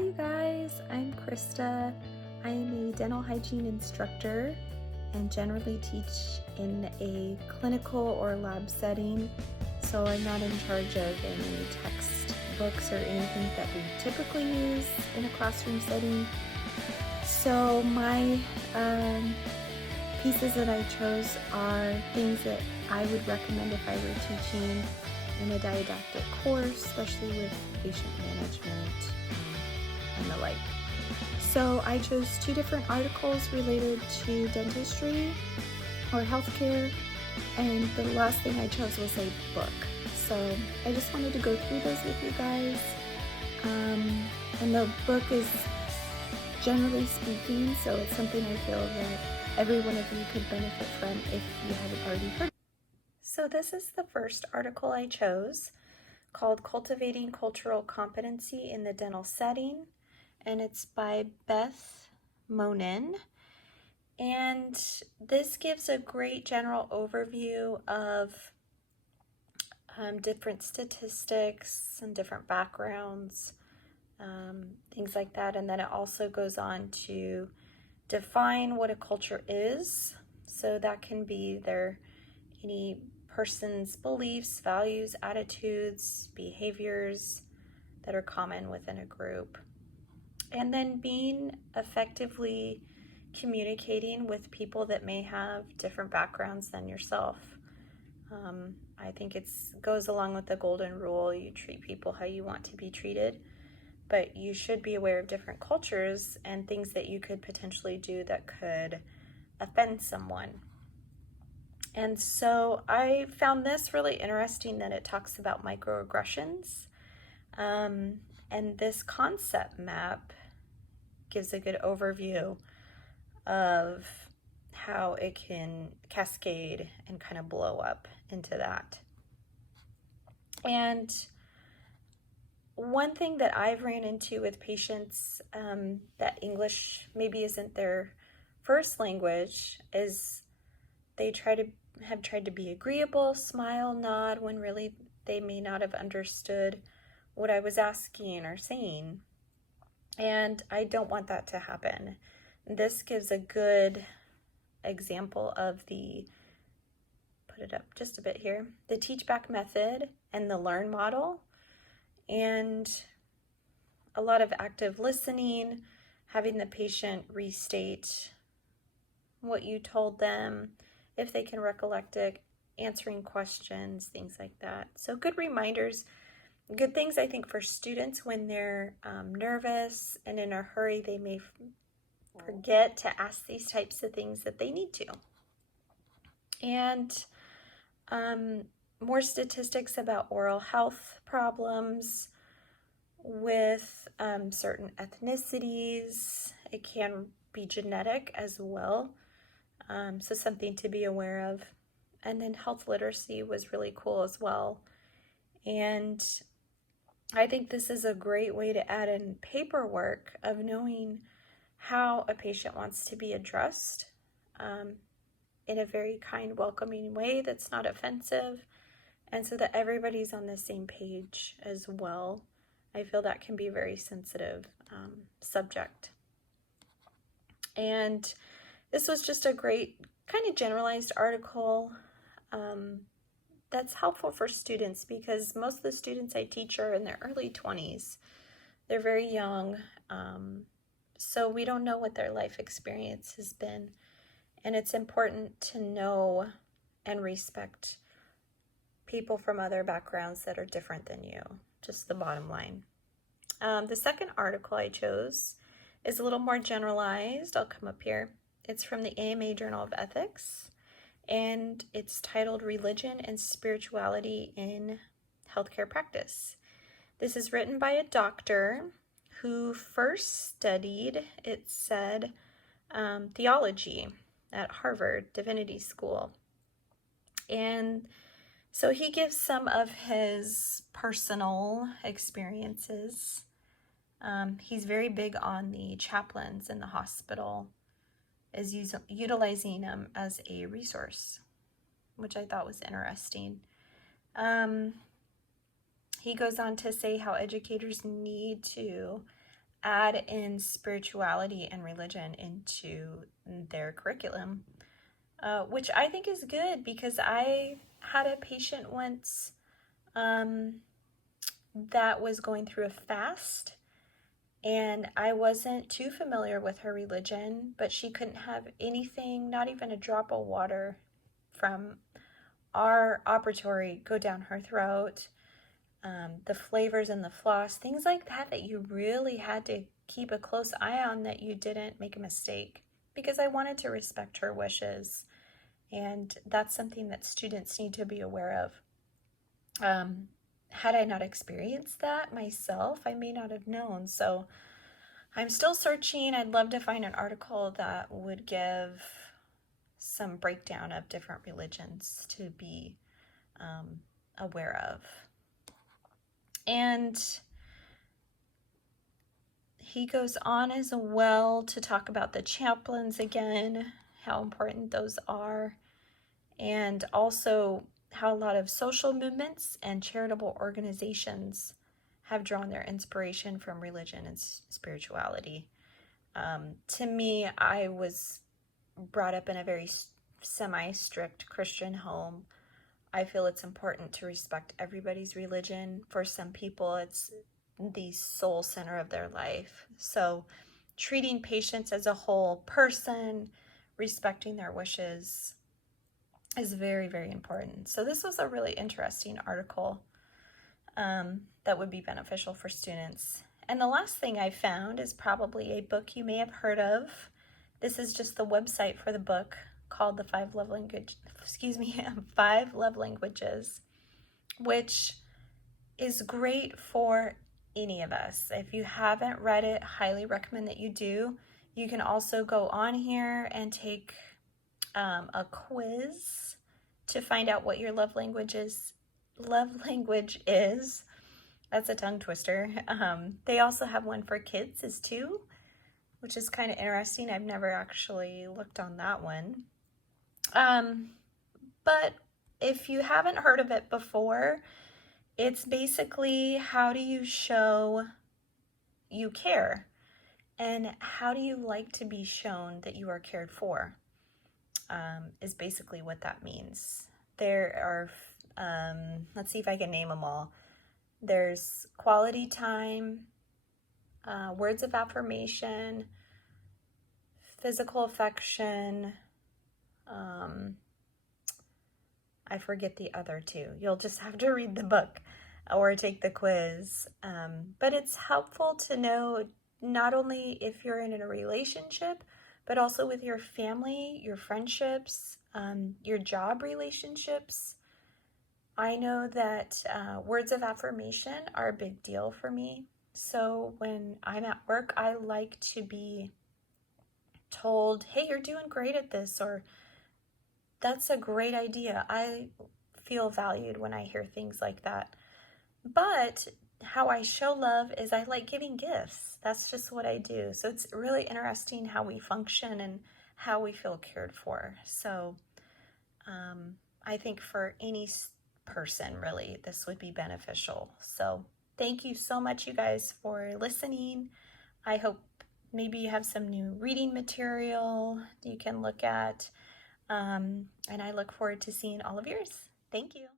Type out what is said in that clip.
Hi you guys, I'm Krista. I am a dental hygiene instructor and generally teach in a clinical or lab setting, so I'm not in charge of any textbooks or anything that we typically use in a classroom setting. So my pieces that I chose are things that I would recommend if I were teaching in a didactic course, especially with patient management and the like. So I chose two different articles related to dentistry or healthcare, and the last thing I chose was a book. So I just wanted to go through those with you guys. And the book is generally speaking, so it's something I feel that every one of you could benefit from if you haven't already heard. So this is the first article I chose, called Cultivating Cultural Competency in the Dental Setting, and it's by Beth Monin. And this gives a great general overview of different statistics and different backgrounds, things like that. And then it also goes on to define what a culture is. So that can be any person's beliefs, values, attitudes, behaviors that are common within a group. And then being effectively communicating with people that may have different backgrounds than yourself. I think it goes along with the golden rule: you treat people how you want to be treated, but you should be aware of different cultures and things that you could potentially do that could offend someone. And so I found this really interesting, that it talks about microaggressions. And this concept map gives a good overview of how it can cascade and kind of blow up into that. And one thing that I've ran into with patients that English maybe isn't their first language is they have tried to be agreeable, smile, nod, when really they may not have understood what I was asking or saying. And I don't want that to happen. This gives a good example of put it up just a bit here, the teach back method and the learn model, and a lot of active listening, having the patient restate what you told them, if they can recollect it, answering questions, things like that. So good reminders, good things I think for students when they're nervous and in a hurry, they may forget to ask these types of things that they need to. And more statistics about oral health problems with certain ethnicities. It can be genetic as well, so something to be aware of. And then health literacy was really cool as well. And I think this is a great way to add in paperwork of knowing how a patient wants to be addressed in a very kind, welcoming way that's not offensive, and so that everybody's on the same page as well. I feel that can be a very sensitive subject. And this was just a great kind of generalized article that's helpful for students, because most of the students I teach are in their early 20s. They're very young, so we don't know what their life experience has been. And it's important to know and respect people from other backgrounds that are different than you, just the bottom line. The second article I chose is a little more generalized. I'll come up here. It's from the AMA Journal of Ethics, and it's titled Religion and Spirituality in Healthcare Practice. This is written by a doctor who first studied, it said, theology at Harvard Divinity School. And so he gives some of his personal experiences. He's very big on the chaplains in the hospital, is utilizing them as a resource, which I thought was interesting. He goes on to say how educators need to add in spirituality and religion into their curriculum, which I think is good because I had a patient once um, that was going through a fast, and I wasn't too familiar with her religion, but she couldn't have anything, not even a drop of water from our operatory go down her throat. The flavors in the floss, things like that, that you really had to keep a close eye on that you didn't make a mistake, because I wanted to respect her wishes. And that's something that students need to be aware of. Had I not experienced that myself, I may not have known. So I'm still searching. I'd love to find an article that would give some breakdown of different religions to be aware of. And he goes on as well to talk about the chaplains again, how important those are, and also how a lot of social movements and charitable organizations have drawn their inspiration from religion and spirituality. To me, I was brought up in a very semi-strict Christian home. I feel it's important to respect everybody's religion. For some people, it's the sole center of their life. So treating patients as a whole person, respecting their wishes, is very, very important. So this was a really interesting article that would be beneficial for students. And the last thing I found is probably a book you may have heard of. This is just the website for the book, called the Five Love Languages, which is great for any of us. If you haven't read it, highly recommend that you do. You can also go on here and take a quiz to find out what your love language is. That's a tongue twister. They also have one for kids too, which is kind of interesting. I've never actually looked on that one. But if you haven't heard of it before, it's basically, how do you show you care? And how do you like to be shown that you are cared for? Is basically what that means. There are, let's see if I can name them all. There's quality time, words of affirmation, physical affection, I forget the other two. You'll just have to read the book or take the quiz. But it's helpful to know not only if you're in a relationship, but also with your family, your friendships, your job relationships. I know that words of affirmation are a big deal for me. So when I'm at work, I like to be told, hey, you're doing great at this, or that's a great idea. I feel valued when I hear things like that. But how I show love is I like giving gifts. That's just what I do. So it's really interesting how we function and how we feel cared for. So I think for any person, really, this would be beneficial. So thank you so much, you guys, for listening. I hope maybe you have some new reading material you can look at. And I look forward to seeing all of yours. Thank you.